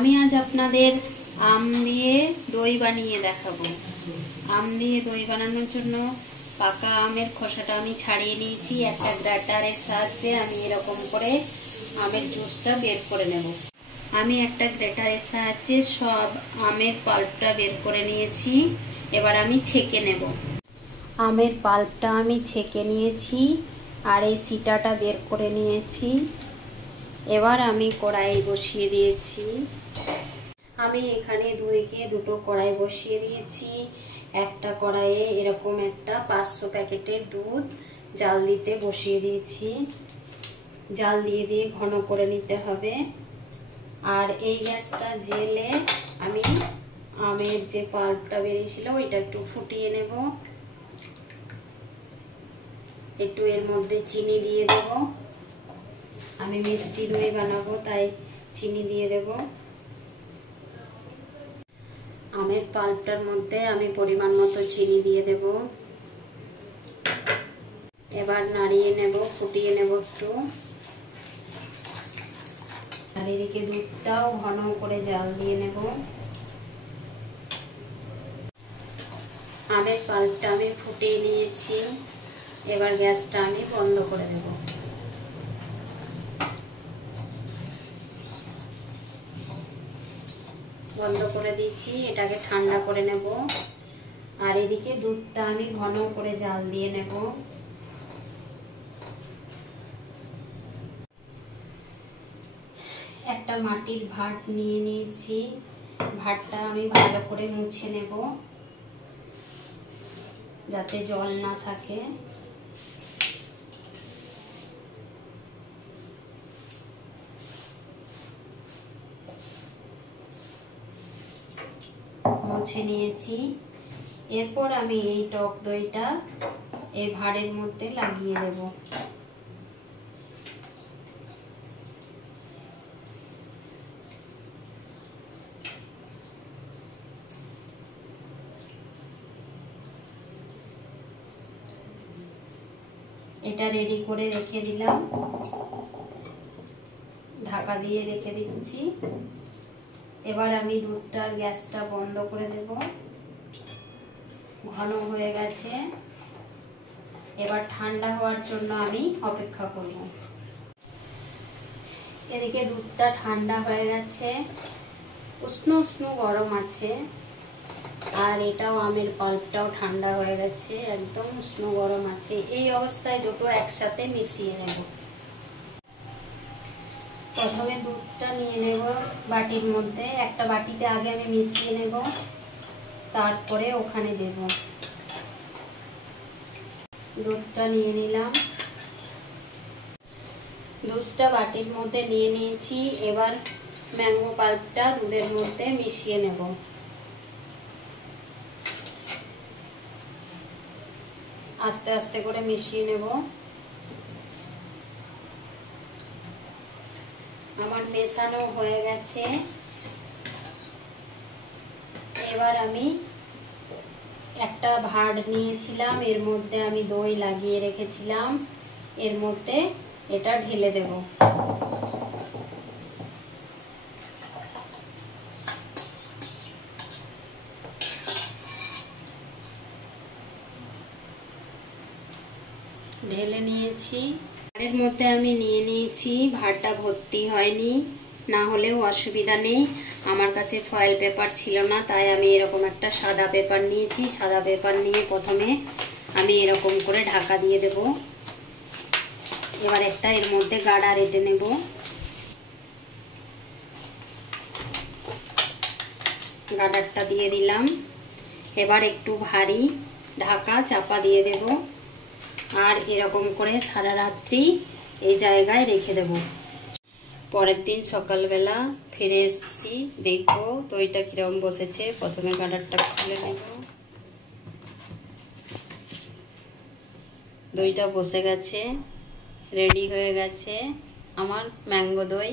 আমি আজ আপনাদের আম দিয়ে দই বানিয়ে দেখাবো। আম দিয়ে দই বানানোর জন্য পাকা আমের খোসাটা আমি ছাড়িয়ে নিয়েছি। একটা গ্রাটারের সাহায্যে আমি এরকম করে আমের জুসটা বের করে নেব। আমি একটা গ্রেটারের সাহায্যে সব আমের পাল্পটা বের করে নিয়েছি। এবার আমি ছেঁকে নেব। আমের পাল্পটা আমি ছেঁকে নিয়েছি আর এই সিটাটা বের করে নিয়েছি। এবার আমি কড়াই বসিয়ে দিয়েছি। আমি এখানে দুদিকে দুটো কড়াই বসিয়ে দিয়েছি। একটা কড়াইয়ে এরকম একটা 500 প্যাকেটের দুধ জাল দিতে বসিয়ে দিয়েছি। জাল দিয়ে ঘন করে নিতে হবে। আর এই গ্যাসটা জেলে আমি আমের যে পাল্পটা বেরিয়েছিল ওইটা একটু ফুটিয়ে নেব। একটু এর মধ্যে চিনি দিয়ে দেব। আমি মিষ্টি দই বানাবো তাই চিনি দিয়ে দেব। আমের পাল্পটার মধ্যে আমি পরিমাণ মতো চিনি দিয়ে দেব। এবার নাড়িয়ে নেব, ফুটিয়ে নেব একটু। আর এদিকে দুধটাও ঘন করে জাল দিয়ে নেব। আমের পাল্পটা আমি ফুটিয়ে নিয়েছি। এবার গ্যাসটা আমি বন্ধ করে দেব। বন্ধ করে দিয়েছি। এটাকে ঠান্ডা করে নেব। আর এদিকে দুধটা আমি ঘন করে জাল দিয়ে নেব। একটা মাটির ভাঁড় নিয়ে নিয়েছি। ভাঁড়টা আমি ভালো করে মুছে নেব যাতে জল না থাকে। মুছে নিয়েছি। এরপর আমি এই টক দইটা এই ভাঁড়ের মধ্যে লাগিয়ে দেব। এটা রেডি করে রেখে দিলাম। ঢাকা দিয়ে রেখে দিচ্ছি। এবার আমি দুধটার গ্যাসটা বন্ধ করে দেব। ঘন হয়ে গেছে। এবার ঠান্ডা হওয়ার জন্য আমি অপেক্ষা করব। এদিকে দুধটা ঠান্ডা হয়ে গেছে। উষ্ণ উষ্ণ গরম আছে। আর এটাও আমের পাল্পটাও ঠান্ডা হয়ে গেছে। একদম উষ্ণ গরম আছে। এই অবস্থায় দুটো একসাথে মিশিয়ে নেব। প্রথমে দুধটা নিয়ে নেব বাটির মধ্যে। একটা বাটিতে আগে আমি মিশিয়ে নেব, তারপরে ওখানে দেব। দুধটা নিয়ে নিলাম। দুধটা বাটির মধ্যে নিয়ে নিয়েছি। এবার ম্যাঙ্গো পাল্পটা দুধের মধ্যে মিশিয়ে নেব। আস্তে আস্তে করে মিশিয়ে নেব। আমার মেশানো হয়ে গেছে। এবার আমি একটা ভাঁড় নিয়েছিলাম, এর মধ্যে আমি দই লাগিয়ে রেখেছিলাম, এর মধ্যে এটা ঢেলে দেব। ঢেলে নিয়েছি। ভাঁড়ের মধ্যে আমি নিয়ে নিয়েছি। ভাঁড়টা ভর্তি হয়নি, না হলেও অসুবিধা নেই। আমার কাছে ফয়েল পেপার ছিল না, তাই আমি এরকম একটা সাদা পেপার নিয়েছি। সাদা পেপার নিয়ে প্রথমে আমি এরকম করে ঢাকা দিয়ে দেব। এবার একটা এর মধ্যে গাড়া রেটে নেব। গাড়ারটা দিয়ে দিলাম। এবার একটু ভারী ঢাকা চাপা দিয়ে দেব। আর এরকম করে সারা রাত্রি এই জায়গায় রেখে দেব। পরের দিন সকালবেলা ফিরে এসেছি, দেখবো দইটা কিরকম বসেছে। প্রথমে গাড়ারটা খুলে নেব। দইটা বসে গেছে, রেডি হয়ে গেছে আমার ম্যাঙ্গো দই।